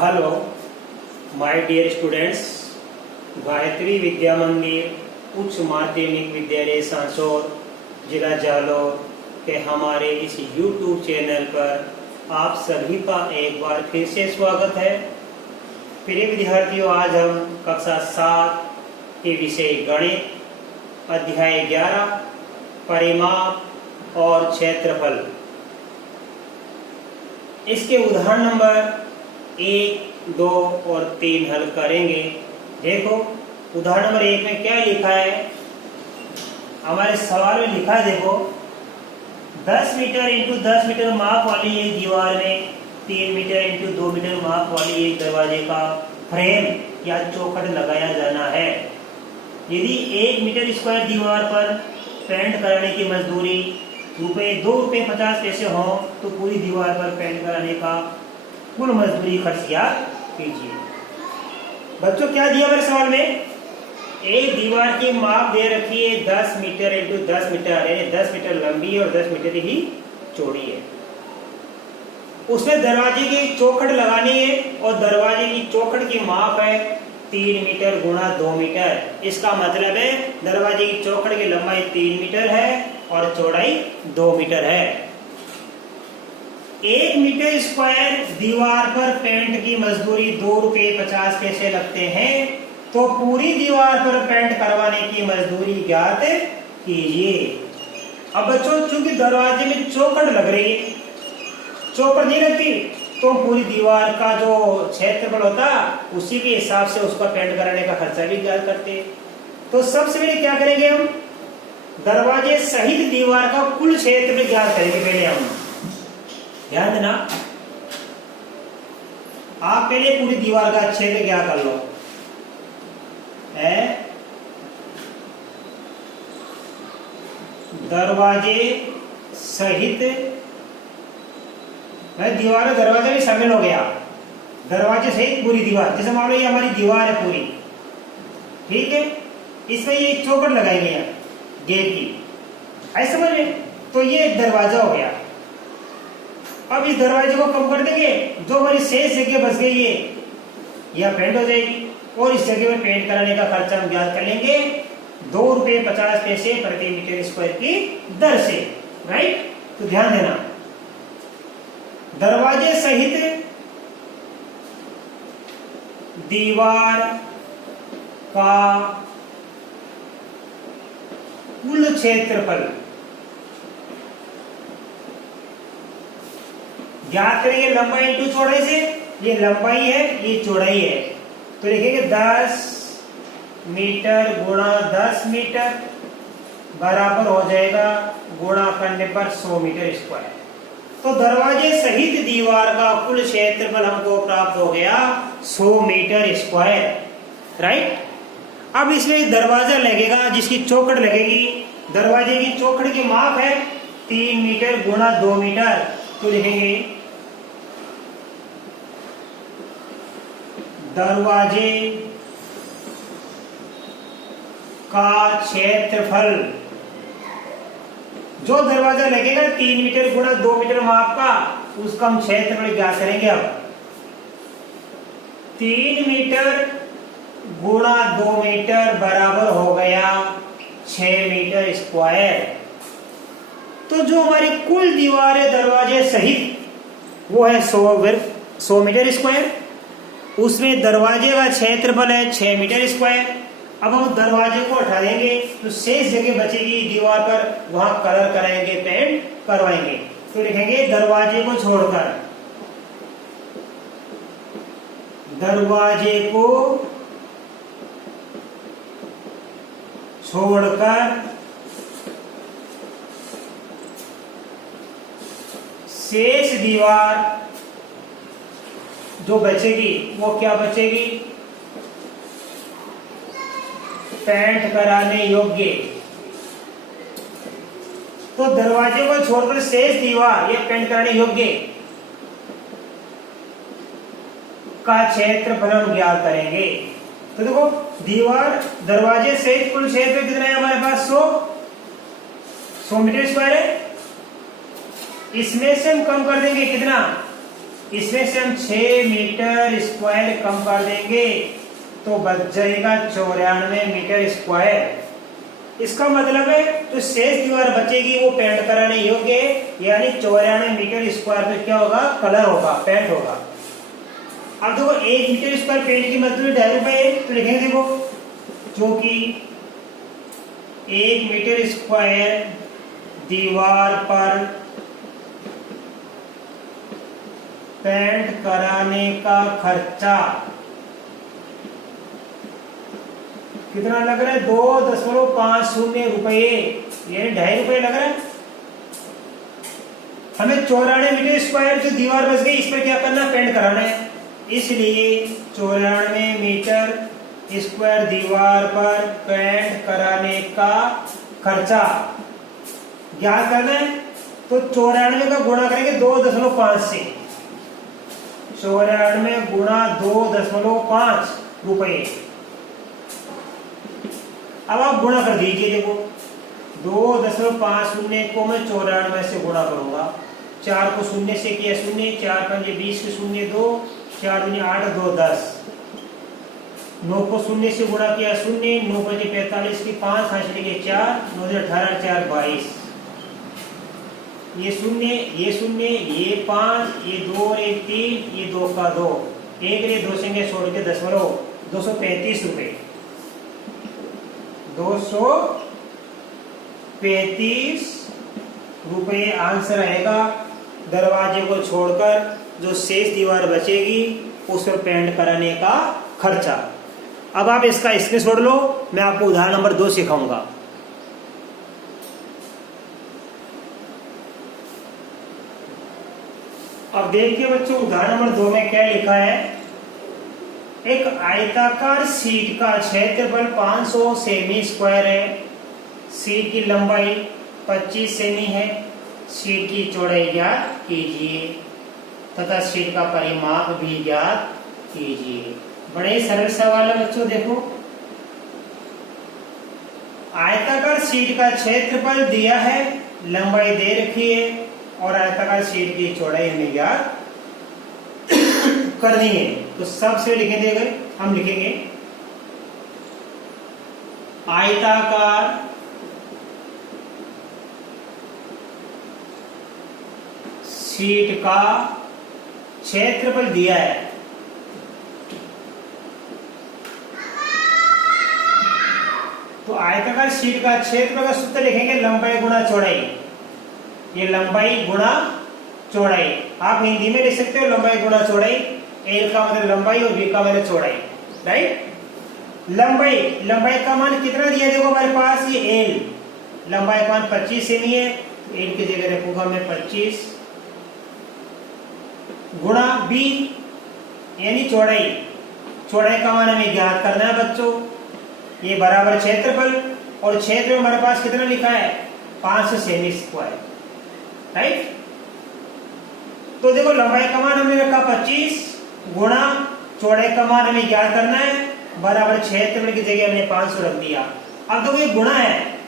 Hello my dear students, Gayatri Vidya Mandir उच्च माध्यमिक विद्यालय सांसौर जिला जालौर के हमारे इस YouTube चैनल पर आप सभी का एक बार फिर से स्वागत है। प्रिय विद्यार्थियों, आज हम कक्षा 7 के विषय गणित अध्याय 11 परिमाप और क्षेत्रफल इसके उदाहरण नंबर 1, 2 और 3 हल करेंगे। देखो उदाहरण नंबर 1 में क्या लिखा है, हमारे सवाल में लिखा है, देखो 10 मीटर इंटू 10 मीटर माप वाली एक दीवार में 3 मीटर इंटू 2 मीटर माप वाली एक दरवाजे का फ्रेम या चौखट लगाया जाना है। यदि 1 मीटर स्क्वायर दीवार पर पेंट कराने की मजदूरी ₹2.50 हो तो पूरी दीवार पर पेंट कराने का कुल मजदूरी खर्च याद कीजिए। बच्चों क्या दिया मेरे सवाल में, एक दीवार की माप दे रखी है 10 मीटर इंटू 10 मीटर है, 10 मीटर लंबी और 10 मीटर ही चौड़ी है। उसमें दरवाजे की चौखट लगानी है और दरवाजे की चौखट की माप है 3 मीटर गुणा 2 मीटर। इसका मतलब है दरवाजे की चौखट की लंबाई 3 मीटर है और चौड़ाई 2 मीटर है। 1 मीटर स्क्वायर दीवार पर पेंट की मजदूरी ₹2.50 लगते हैं, तो पूरी दीवार पर पेंट करवाने की मजदूरी ज्ञात कीजिए। अब बच्चों चूंकि दरवाजे में चौखट लग रही है, चौखट नहीं लगती तो पूरी दीवार का जो क्षेत्रफल होता उसी के हिसाब से उसका पेंट कराने का खर्चा भी ज्ञात करते। तो सबसे पहले क्या करेंगे, हम दरवाजे सहित दीवार का कुल क्षेत्रफल ज्ञात करेंगे। पहले हम ध्यान देना, आप पहले पूरी दीवार का क्षेत्र क्या कर लो है, दरवाजे सहित दीवार, दरवाजा भी शामिल हो गया, दरवाजे सहित पूरी दीवार। जैसे मान लो ये हमारी दीवार है पूरी, ठीक है, इसमें ये चौखट लगाई गई है गेट की, ऐसे समझ में, तो ये दरवाजा हो गया। अब इस दरवाजे को कम कर देंगे, जो हमारी शेष जगह बच गई है यह पेंट हो जाएगी और इस जगह में पेंट कराने का खर्चा हम ज्ञात कर लेंगे ₹2.50 प्रति मीटर स्क्वायर की दर से। राइट, तो ध्यान देना, दरवाजे सहित दीवार का कुल क्षेत्रफल ज्ञात करेंगे लंबाई इंटू चौड़ाई से। ये लंबाई है, ये चौड़ाई है, तो लिखेंगे 10 मीटर गुणा 10 मीटर बराबर हो जाएगा गुणा करने पर 100 मीटर स्क्वायर। तो दरवाजे सहित दीवार का कुल क्षेत्रफल हमको प्राप्त हो गया 100 मीटर स्क्वायर। राइट, अब इसमें दरवाजा लगेगा जिसकी चौखट लगेगी, दरवाजे की चौखट की माप है 3 मीटर गुणा 2 मीटर, तो लिखेंगे दरवाजे का क्षेत्रफल, जो दरवाजा लगेगा 3 मीटर गुणा 2 मीटर माप का, उसका हम क्षेत्रफल ज्ञात करेंगे। अब 3 मीटर गुणा 2 मीटर बराबर हो गया 6 मीटर स्क्वायर। तो जो हमारी कुल दीवार है दरवाजे सहित वो है 100 मीटर स्क्वायर, उसमें दरवाजे का क्षेत्रफल है 6 मीटर स्क्वायर। अब हम दरवाजे को हटा देंगे तो शेष जगह बचेगी दीवार पर, वहां कलर कराएंगे, पेंट करवाएंगे, तो लिखेंगे दरवाजे को छोड़कर, दरवाजे को छोड़कर शेष दीवार जो बचेगी वो क्या बचेगी, पेंट कराने योग्य। तो दरवाजे को छोड़कर शेष दीवार या पेंट कराने योग्य का क्षेत्रफल हम ज्ञात करेंगे। तो देखो दीवार दरवाजे से कुल क्षेत्र कितना है हमारे पास 100 मीटर स्क्वायर है। इसमें से हम कम कर देंगे कितना इसमें से हम 6 मीटर स्क्वायर कम कर देंगे तो बच जाएगा 94 मीटर स्क्वायर। इसका मतलब है जो शेष दीवार बचेगी वो पेंट कराने योग्य है, यानी 94 मीटर स्क्वायर में क्या होगा, कलर होगा, पेंट होगा। अब देखो 1 मीटर स्क्वायर पेंट की मजदूरी 2.5 रुपए है, तो लिखेंगे देखो जो कि 1 मीटर स्क्वायर दीवार पर पेंट कराने का खर्चा कितना लग रहा है, 2.50 रुपये, यानी 2.5 रुपये लग रहा है। हमें 94 मीटर स्क्वायर जो दीवार बच गई इस पर क्या करना है, पेंट कराना है। इसलिए 94 मीटर स्क्वायर दीवार पर पेंट कराने का खर्चा ज्ञात करना है। तो 94 का गुणा करेंगे 2.5 से, 94 गुणा 2.5 रुपये। अब आप गुणा कर दीजिए, देखो 2.50 को मैं 94 से गुणा करूंगा, 4 को 0 से किया 0, 4 5 20 के 0 2, 4 दूनी 8 2 10, 9 को 0 से गुणा किया 0, 9 5 45 की 5 5 के 4, 9 18 4 22, ये 0 ये 0 ये 5 ये 2 और 1 3, ये 2 का 2, 1 रे 2 से छोड़ के 235 रुपए, 235 रुपये आंसर रहेगा। दरवाजे को छोड़कर जो शेष दीवार बचेगी उस पर पेंट कराने का खर्चा। अब आप इसका स्क्रीनशॉट लो, मैं आपको उदाहरण नंबर 2 सिखाऊंगा। अब देखिए बच्चों, उदाहरण नंबर 2 में क्या लिखा है। एक आयताकार शीट का क्षेत्रफल 500 सेमी स्क्वायर है, शीट की लंबाई 25 सेमी है, शीट की चौड़ाई ज्ञात कीजिए तथा शीट का परिमाप भी ज्ञात कीजिए। बड़े सरल सवाल है बच्चों। देखो आयताकार शीट का क्षेत्रफल दिया है, लंबाई दे रखी है और आयताकार शीट की चौड़ाई हमें ज्ञात करनी है। तो सबसे लिखेंगे, हम लिखेंगे आयताकार शीट का क्षेत्रफल दिया है, तो आयताकार शीट का क्षेत्रफल का सूत्र लिखेंगे लंबाई गुणा चौड़ाई। ये लंबाई गुणा चौड़ाई आप हिंदी में लिख सकते हो, लंबाई गुणा चौड़ाई। एल का मतलब लंबाई और बी का मतलब चौड़ाई, राइट। लंबाई का मान कितना दिया देखो हमारे पास, ये एल लंबाई का मान 25 सेमी है, एल की जगह रखूंगा मैं 25 गुणा बी यानी चौड़ाई। चौड़ाई का मान हमें ज्ञात करना है बच्चों। ये बराबर क्षेत्रफल, और क्षेत्र में हमारे पास कितना लिखा है 500 सेमी स्क्वायर, राइट। तो देखो लंबाई का मान हमने रखा 25 गुणा चौड़ाई का मान हमें ज्ञात करना है, बराबर क्षेत्रफल की जगह हमने 500 रख दिया। अब देखो ये गुणा है,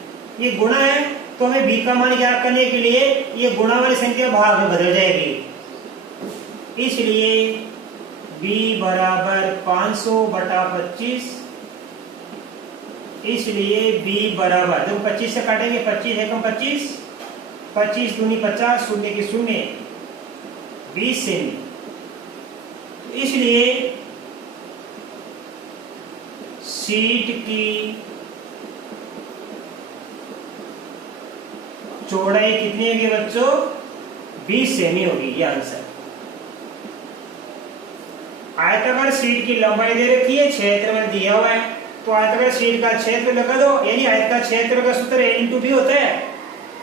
ये गुणा है तो हमें बी का मान ज्ञात करने के लिए ये गुणा वाली संख्या भाग में बदल जाएगी, इसलिए b बराबर 500 बटा 25, इसलिए b बराबर देखो 25 से काटेंगे, 25 एकम 25, 25 दूनी 50, 0 की 0, 20 सेमी। इसलिए शीट की चौड़ाई कितनी होगी बच्चों, 20 सेमी होगी, ये आंसर। आयताकार शीट की लंबाई दे रखी है, क्षेत्रफल दिया हुआ है, तो आयताकार शीट का क्षेत्र लगा दो, यानी आयताकार क्षेत्र का सूत्र a इंटू बी होता है,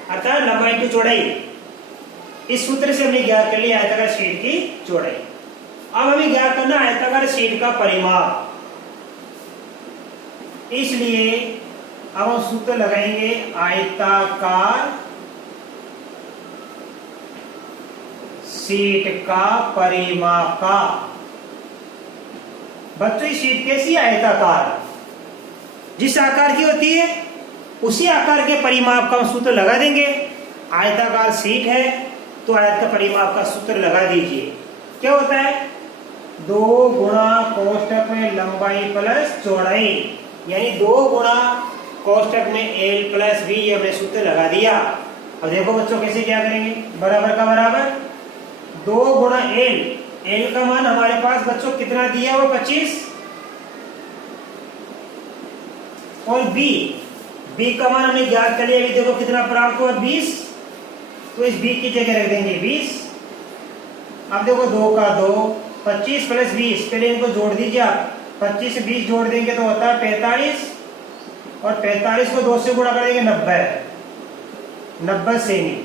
अर्थात लंबाई इंटू चौड़ाई। इस सूत्र से हमने ज्ञात कर लिया आयताकार शीट की चौड़ाई। अब हमें ज्ञात करना आयताकार शीट का परिमाप, इसलिए अब हम सूत्र लगाएंगे आयताकार शीट का परिमाप का। बच्चों ये शीट कैसी आयताकार, जिस आकार की होती है उसी आकार के परिमाप का हम सूत्र लगा देंगे। आयताकार शीट है तो आयत का परिमाप का सूत्र लगा दीजिए। क्या होता है 2 गुणा कोष्टक में लंबाई प्लस चौड़ाई, यानी 2 गुणा कोष्टक में एल प्लस बी, ये हमने सूत्र लगा दिया। अब देखो बच्चों कैसे क्या करेंगे, बराबर का बराबर 2 गुणा एल, एल का मान हमारे पास बच्चों कितना दिया वो 25, और बी, बी का मान हमने ज्ञात कर लिया, अभी देखो कितना प्राप्त हुआ 20, तो इस बी की जगह रख देंगे 20। अब देखो 2 का 2, 25 प्लस 20, पहले इनको जोड़ दीजिए आप, 25 से 20 जोड़ देंगे तो होता है 45, और 45 को 2 से गुणा कर देंगे 90 सेमी।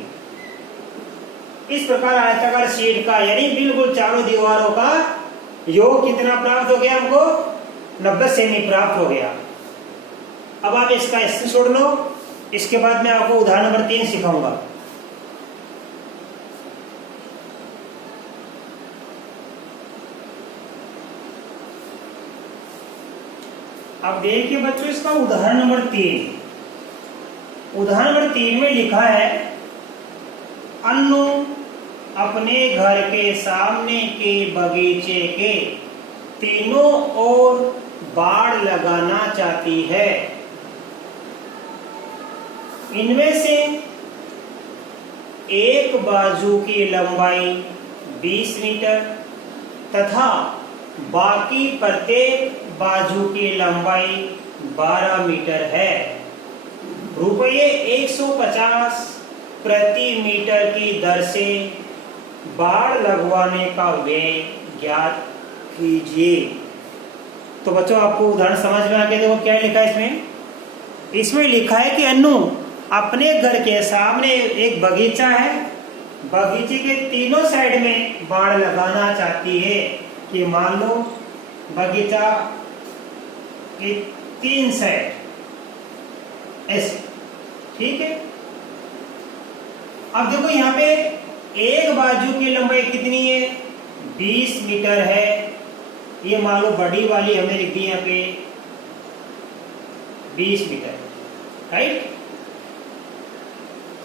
इस प्रकार आयताकार शीट का यानी बिल्कुल चारों दीवारों का योग कितना प्राप्त हो गया हमको, 90 सेमी प्राप्त हो गया। अब आप इसका इससे छोड़ लो, इसके बाद मैं आपको उदाहरण नंबर 3 सिखाऊंगा। अब देखिए बच्चों इसका उदाहरण नंबर 3। उदाहरण नंबर 3 में लिखा है अन्नू अपने घर के सामने के बगीचे के तीनों ओर बाड़ लगाना चाहती है। इनमें से एक बाजू की लंबाई 20 मीटर तथा बाकी प्रत्येक बाजू की लंबाई 12 मीटर है। रुपये 150 प्रति मीटर की दर से बाड़ लगवाने का व्यय ज्ञात कीजिए। तो बच्चों आपको उदाहरण समझ में आ गया, देखो क्या लिखा है इसमें। इसमें लिखा है कि अन्नू अपने घर के सामने एक बगीचा है, बगीचे के तीनों साइड में बाड़ लगाना चाहती है। कि मान लो बगीचा के 3 साइड ऐसे, ठीक है। अब देखो यहाँ पे एक बाजू की लंबाई कितनी है 20 मीटर है, ये मान लो बड़ी वाली हमने लिख दी यहाँ पे 20 मीटर, राइट।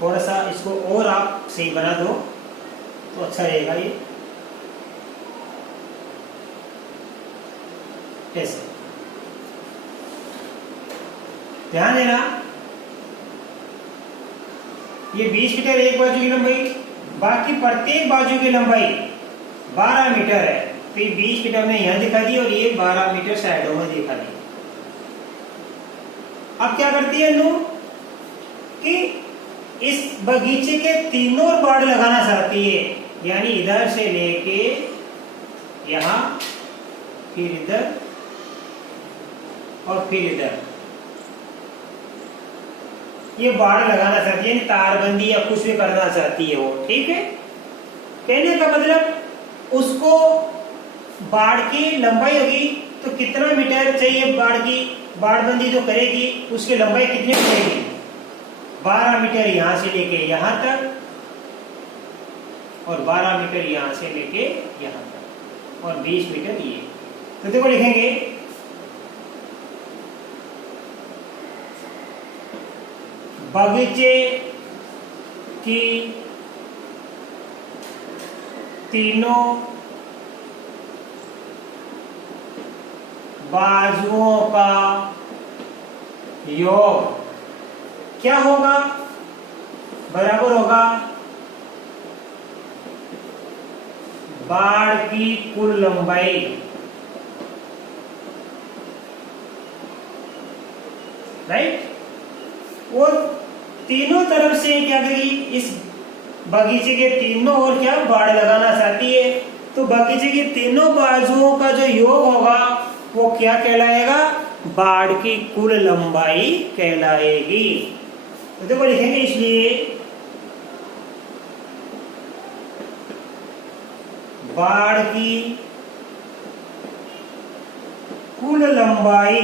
थोड़ा सा इसको और आप सही बना दो तो अच्छा रहेगा। ये ऐसे ध्यान देना, ये 20 मीटर एक बाजू की लंबाई, बाकी प्रत्येक बाजू की लंबाई 12 मीटर है। तो ये 20 मीटर में यहां दिखा दी और ये 12 मीटर साइडों में दिखा दी। अब क्या करती है नू कि इस बगीचे के तीनों ओर बाड़ लगाना चाहती है, यानी इधर से लेके यहां, फिर इधर और फिर इधर, ये बाड़ लगाना चाहती है, तारबंदी या कुछ भी करना चाहती है वो, ठीक है। कहने का मतलब उसको बाड़ की लंबाई होगी तो कितना मीटर चाहिए, बाड़बंदी जो करेगी उसकी लंबाई कितनी पड़ेगी 12 मीटर यहां से लेके यहां तक, और 12 मीटर यहां से लेके यहां तक, और 20 मीटर ये। तो देखो लिखेंगे बगीचे की तीनों बाजुओं का योग क्या होगा, बराबर होगा बाड़ की कुल लंबाई, राइट। वो तीनों तरफ से क्या करेगी, इस बगीचे के तीनों ओर क्या बाड़ लगाना चाहती है, तो बगीचे की तीनों बाजुओं का जो योग होगा वो क्या कहलाएगा, बाड़ की कुल लंबाई कहलाएगी। तो देखो लिखेंगे इसलिए बाड़ की कुल लंबाई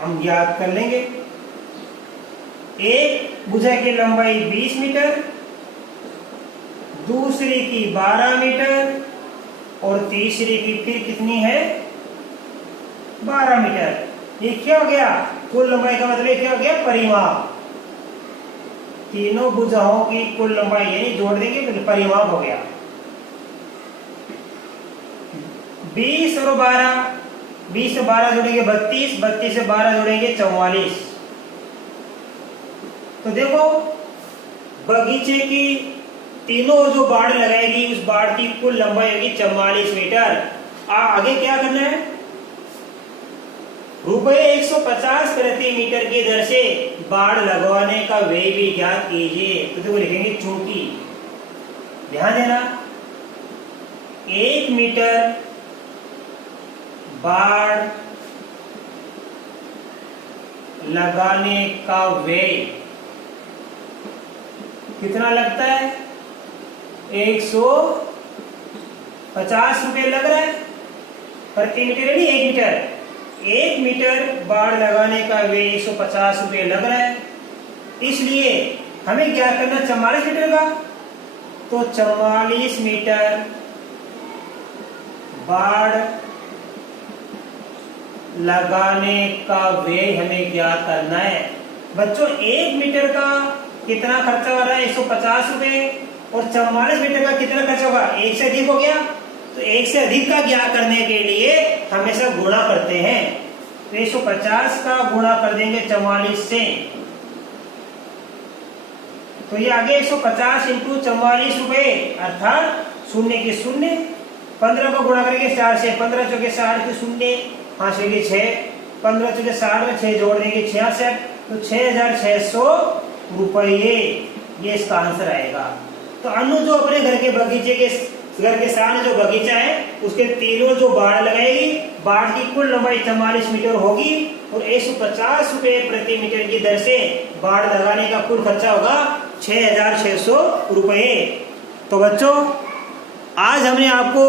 हम ज्ञात कर लेंगे। एक भुजा की लंबाई 20 मीटर, दूसरी की 12 मीटर, और तीसरी की फिर कितनी है 12 मीटर। ये क्या हो गया, कुल लंबाई का मतलब क्या हो गया, परिमाप। तीनों भुजाओं की कुल लंबाई यानी जोड़ देंगे तो परिमाप हो गया। 20 और 12, 20 से 12 जोड़ेंगे 32, 32 से 12 जोड़ेंगे 44। तो देखो बगीचे की तीनों जो बाड़ लगाएगी उस बाड़ की कुल लंबाई होगी 44 मीटर। आगे क्या करना है, रुपए 150 प्रति मीटर की दर से बाड़ लगवाने का व्यय भी ज्ञात कीजिए। तो देखो लिखेंगे चूंकि, ध्यान देना, 1 मीटर बाड़ लगाने का व्यय कितना लगता है, 150 रुपये लग रहा है प्रति मीटर, यानी 1 मीटर। 1 मीटर बाड़ लगाने का व्यय 150 रुपये लग रहा है, इसलिए हमें क्या करना 44 मीटर का। तो 44 मीटर बाड़ लगाने का व्यय हमें ज्ञात करना है। बच्चों 1 मीटर का कितना खर्चा हो रहा है, 150 रुपये, और 44 मीटर का कितना खर्चा होगा, 1 से अधिक हो गया। तो 1 से अधिक का ज्ञात करने के लिए हमेशा गुणा करते हैं। तो 150 का गुणा कर देंगे 44 से, तो ये आगे 150 इंटू 44 रुपये अर्थात 0 के 0, 15 को गुणा करेंगे 4 से, 15 चौके 60 के 0, 5 के 6, 15 चौके 60 में 6 जोड़ देंगे 66, तो 6600 रुपये ये इसका आंसर आएगा। तो अनु जो अपने घर के बगीचे के घर के सामने जो बगीचा है उसके तीनों जो बाड़ लगाएगी, बाड़ की कुल लंबाई 44 मीटर होगी और 150 रुपये प्रति मीटर की दर से बाड़ लगाने का कुल खर्चा होगा 6600 रुपये। तो बच्चों आज हमने आपको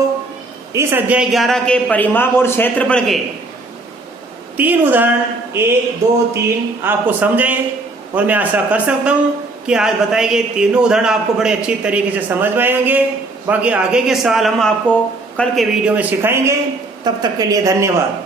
इस अध्याय 11 के परिमाप और क्षेत्रफल के 3 उदाहरण 1, 2, 3 आपको समझे, और मैं आशा कर सकता हूँ कि आज बताए गए तीनों उदाहरण आपको बड़े अच्छी तरीके से समझ में आएंगे। बाकी आगे के साल हम आपको कल के वीडियो में सिखाएंगे। तब तक के लिए धन्यवाद।